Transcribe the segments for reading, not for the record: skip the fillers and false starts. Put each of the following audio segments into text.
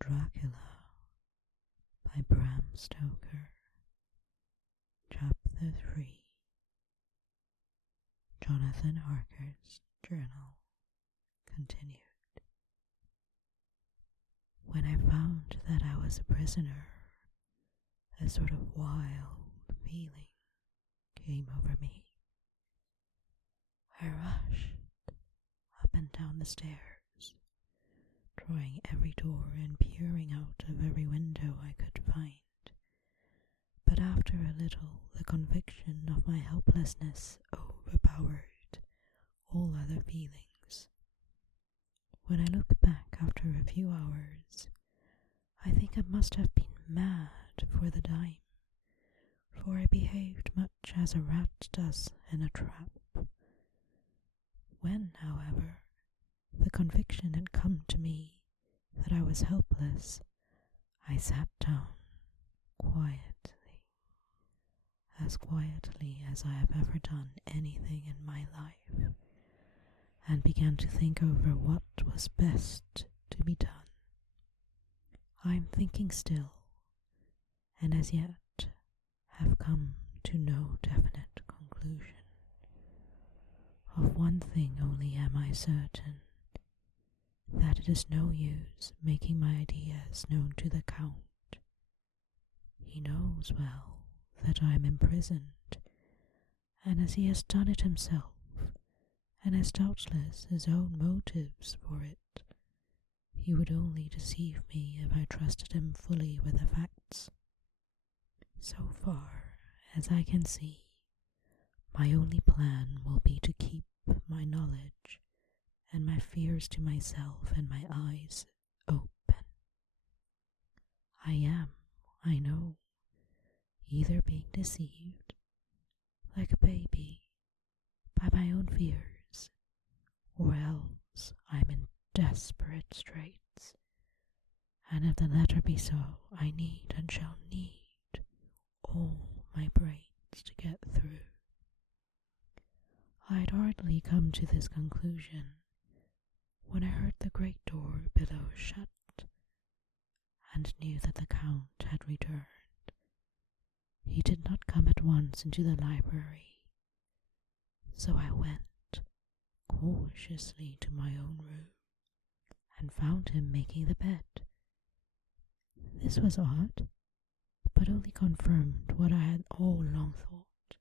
Dracula by Bram Stoker. Chapter 3. Jonathan Harker's Journal continued. When I found that I was a prisoner, a sort of wild feeling came over me. I rushed up and down the stairs, trying every door and peering out of every window I could find. But after a little, the conviction of my helplessness overpowered all other feelings. When I look back after a few hours, I think I must have been mad for the time, for I behaved much as a rat does in a trap. When, however, the conviction had come to me that I was helpless, I sat down quietly as I have ever done anything in my life, and began to think over what was best to be done. I am thinking still, and as yet have come to no definite conclusion. Of one thing only am I certain, that it is no use making my ideas known to the Count. He knows well that I am imprisoned, and as he has done it himself, and has doubtless his own motives for it, he would only deceive me if I trusted him fully with the facts. So far as I can see, my only plan will be to keep my knowledge and my fears to myself and my eyes open. I am, I know, either being deceived, like a baby, by my own fears, or else I am in desperate straits, and if the latter be so, I need and shall need all my brains to get through. I had hardly come to this conclusion when I heard the great door below shut, and knew that the Count had returned. He did not come at once into the library, so I went cautiously to my own room and found him making the bed. This was odd, but only confirmed what I had all along thought,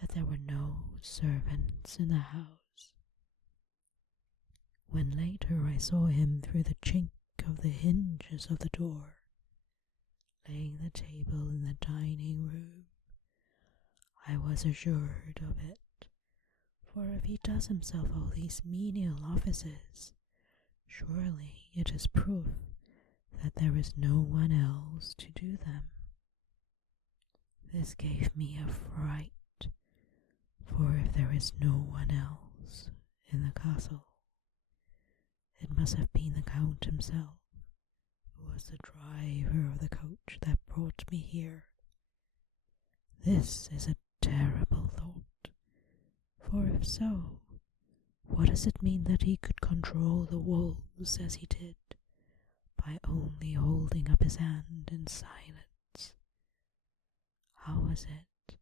that there were no servants in the house. When later I saw him through the chink of the hinges of the door, laying the table in the dining room, I was assured of it, for if he does himself all these menial offices, surely it is proof that there is no one else to do them. This gave me a fright, for if there is no one else in the castle, it must have been the Count himself, who was the driver of the coach that brought me here. This is a terrible thought, for if so, what does it mean that he could control the wolves as he did, by only holding up his hand in silence? How is it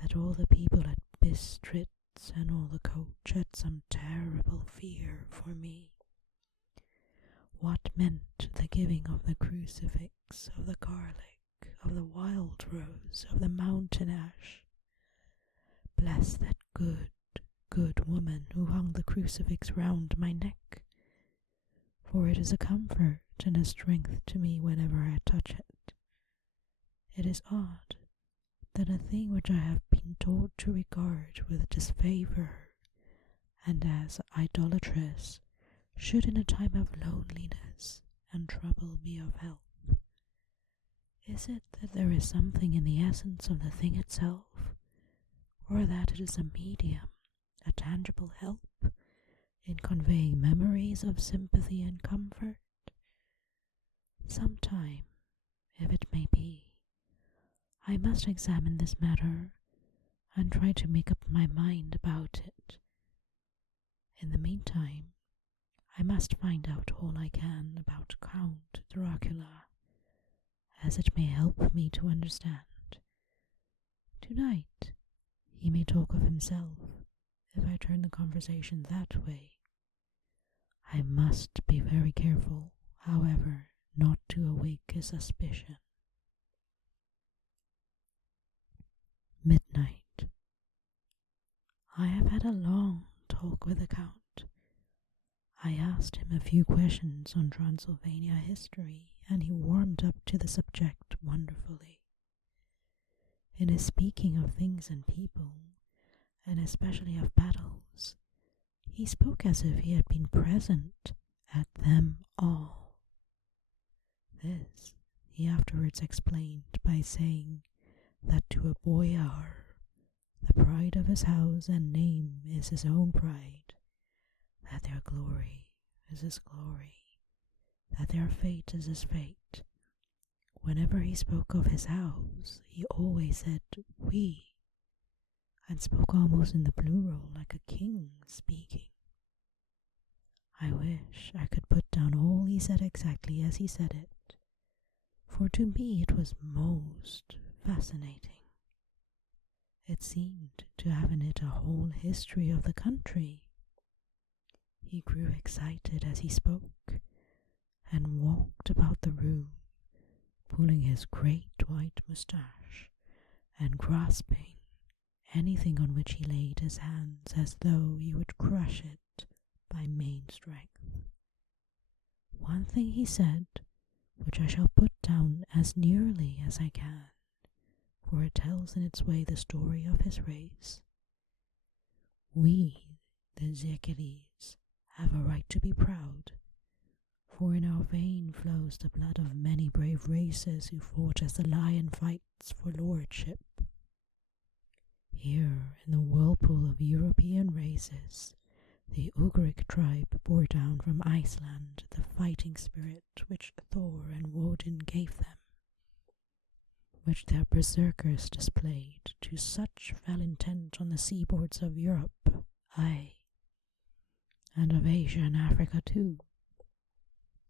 that all the people at Bistritz and all the coach had some terrible fear for me? What meant the giving of the crucifix, of the garlic, of the wild rose, of the mountain ash? Bless that good woman who hung the crucifix round my neck, for it is a comfort and a strength to me whenever I touch it. It is odd that a thing which I have been taught to regard with disfavor and as idolatrous should in a time of loneliness and trouble be of help. Is it that there is something in the essence of the thing itself, or that it is a medium, a tangible help in conveying memories of sympathy and comfort? Sometime, if it may be, I must examine this matter and try to make up my mind about it. In the meantime, I must find out all I can about Count Dracula, as it may help me to understand. Tonight, he may talk of himself if I turn the conversation that way. I must be very careful, however, not to awake his suspicion. Midnight. I have had a long talk with the Count. I asked him a few questions on Transylvania history, and he warmed up to the subject wonderfully. In his speaking of things and people, and especially of battles, he spoke as if he had been present at them all. This he afterwards explained by saying that to a boyar, the pride of his house and name is his own pride, that their glory is his glory, that their fate is his fate. Whenever he spoke of his house, he always said we, and spoke almost in the plural like a king speaking. I wish I could put down all he said exactly as he said it, for to me it was most fascinating. It seemed to have in it a whole history of the country. He grew excited as he spoke, and walked about the room, pulling his great white moustache, and grasping anything on which he laid his hands as though he would crush it by main strength. One thing he said, which I shall put down as nearly as I can, for it tells in its way the story of his race. We, the Zekiles, have a right to be proud, for in our vein flows the blood of many brave races who fought as the lion fights for lordship. Here, in the whirlpool of European races, the Ugric tribe bore down from Iceland the fighting spirit which Thor and Woden gave them, which their berserkers displayed to such fell intent on the seaboards of Europe, aye, and of Asia and Africa too,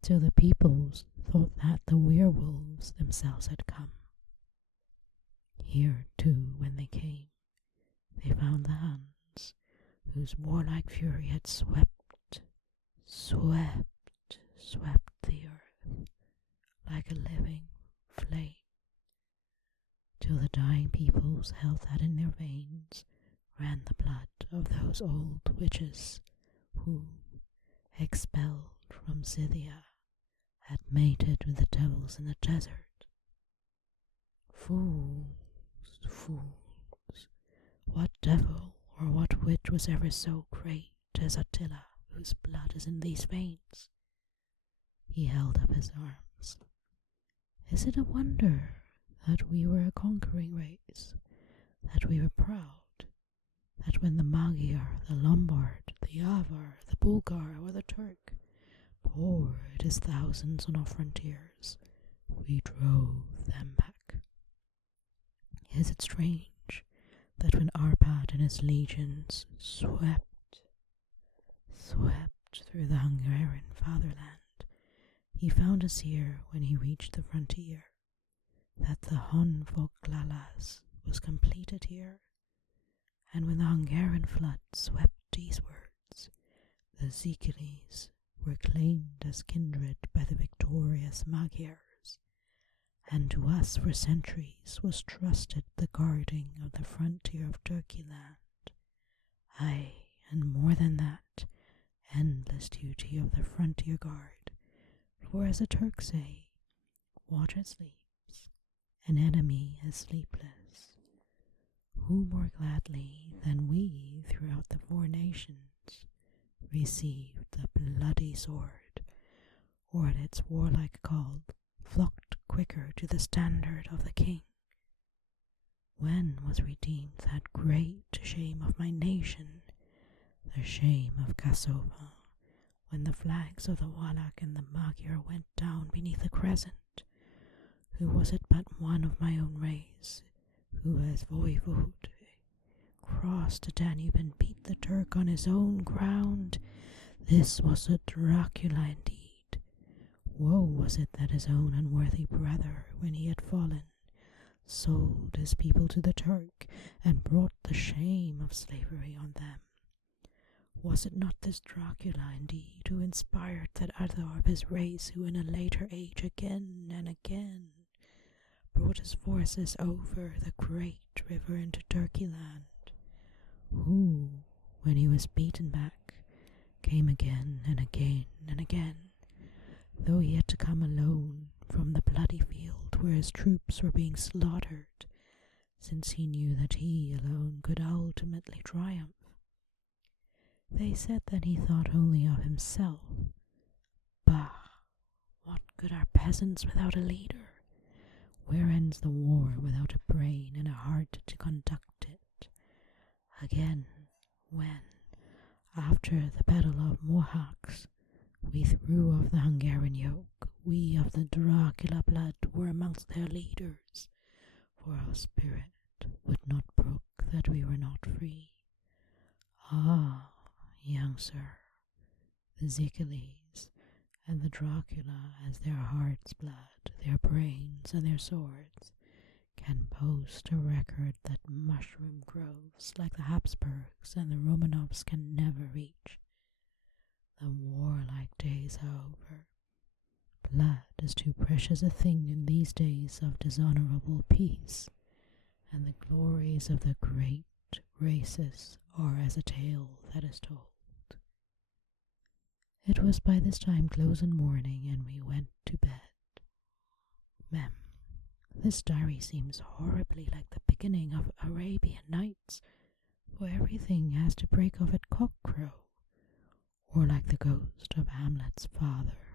till the peoples thought that the werewolves themselves had come. Here, too, when they came, they found the Huns, whose warlike fury had swept the earth like a living flame, till the dying peoples held that in their veins ran the blood of those old witches who, expelled from Scythia, had mated with the devils in the desert. Fools, what devil or what wit was ever so great as Attila, whose blood is in these veins? He held up his arms. Is it a wonder that we were a conquering race, that we were proud, that when the Magyar, the Lombard, the Avar, the Bulgar, or the Turk poured his thousands on our frontiers, we drove them back? Is it strange that when Arpad and his legions swept through the Hungarian fatherland, he found us here when he reached the frontier, that the Hun Foglalas was completed here, and when the Hungarian flood swept eastwards, the Zekiles were claimed as kindred by the victorious Magyars, and to us for centuries was trusted the guarding of the frontier of Turkeyland. Aye, and more than that, endless duty of the frontier guard, for as the Turks say, water sleeps, an enemy is sleepless. Who more gladly than we throughout the 4 nations received the bloody sword, or at its warlike call flocked quicker to the standard of the king? When was redeemed that great shame of my nation, the shame of Kasova, when the flags of the Wallach and the Magyar went down beneath the crescent? Who was it but one of my own race, who as voivode crossed the Danube and beat the Turk on his own ground, This was a Dracula indeed. Woe was it that his own unworthy brother, when he had fallen, sold his people to the Turk and brought the shame of slavery on them. Was it not this Dracula indeed who inspired that other of his race who in a later age again and again brought his forces over the great river into Turkey land, who, when he was beaten back, came again and again and again, though he had to come alone from the bloody field where his troops were being slaughtered, since he knew that he alone could ultimately triumph. They said that he thought only of himself. Bah! What good are peasants without a leader? Where ends the war without a brain and a heart to conduct it? Again, when, after the Battle of Mohacs, we threw off the Hungarian yoke, we of the Dracula blood were amongst their leaders, for our spirit would not brook that we were not free. Ah, young sir, the Zikiles and the Dracula, as their heart's blood, their brains, and their swords, can boast a record that mushroom groves like the Habsburgs and the Romanovs can never reach. The warlike days are over. Blood is too precious a thing in these days of dishonorable peace, and the glories of the great races are as a tale that is told. It was by this time close in morning, and we went to bed. Mem, this diary seems horribly like the beginning of Arabian Nights, for everything has to break off at cockcrow, or like the ghost of Hamlet's father